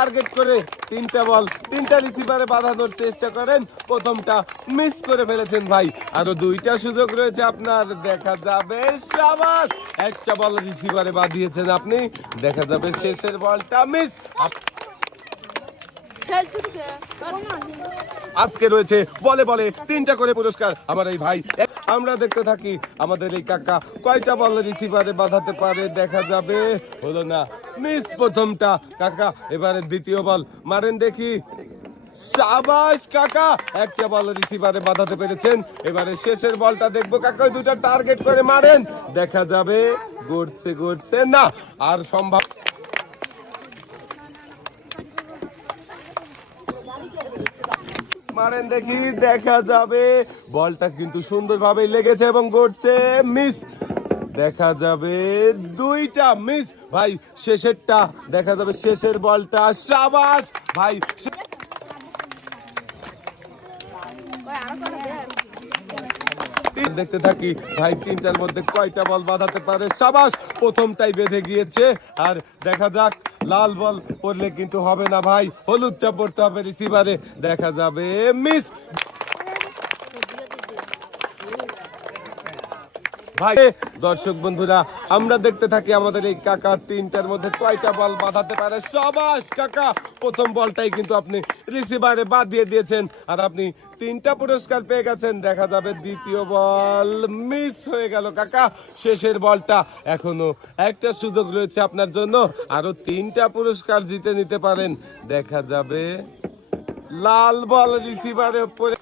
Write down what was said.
Target করে তিনটা বল তিনটা রিসিভারে বাঁধানোর চেষ্টা করেন, প্রথমটা মিস করে ফেলেছেন ভাই। আরো দুইটা সুযোগ রয়েছে আপনার, দেখা যাবে। শাবাশ, একটা বল রিসিভারে বাঁধিয়েছেন আপনি, দেখা যাবে শেষের বলটা মিস। আজকে রয়েছে বলে বলে তিনটা করে পুরস্কার আমার এই ভাই। আমরা দেখতে থাকি আমাদের এই কাকা কয়টা বল রিসিভারে বাঁধাতে পারে, দেখা যাবে। হলো না, মিস প্রথমটা। কাকা এবারে দ্বিতীয় বল মারেন দেখি। শাবাশ কাকা, একটা বল রিসিভারে বাঁধাতে পেরেছেন। এবারে শেষের বলটা দেখবো কাকা, দুটা টার্গেট করে মারেন, দেখা যাবে। গড়ছে গড়ছে না, আর সম্ভব মারেন দেখি, দেখা যাবে। বলটা কিন্তু সুন্দরভাবে লেগেছে এবং গড়ছে, মিস, দেখা যাবে। দুইটা মিস ভাই, শেষেরটা দেখা যাবে, শেষের বলটা। শাবাশ ভাই, দেখতে থাকি ভাই তিনটার মধ্যে কয়টা বল বাঁধাতে পারে। শাবাশ, প্রথমটাই বেঁধে গিয়েছে। আর দেখা যাক, লাল বল পড়লে কিন্তু হবে না ভাই, হলুদটা পড়তে হবে রিসিভারে, দেখা যাবে। মিস ভাই। দর্শক বন্ধুরা, আমরা দেখতে থাকি আমাদের এই কাকা তিনটার মধ্যে কয়টা বল বাঁধাতে পারে। শাবাশ কাকা, প্রথম বলটাই কিন্তু আপনি রিসিভারে বাদ দিয়ে দিয়েছেন, আর আপনি তিনটা পুরস্কার পেয়ে গেছেন। দেখা যাবে দ্বিতীয় বল মিস হয়ে গেল কাকা, শেষের বলটা। এখনো একটা সুযোগ রয়েছে আপনার জন্য, আরো তিনটা পুরস্কার জিতে নিতে পারেন, দেখা যাবে। লাল বল রিসিভারে পড়ে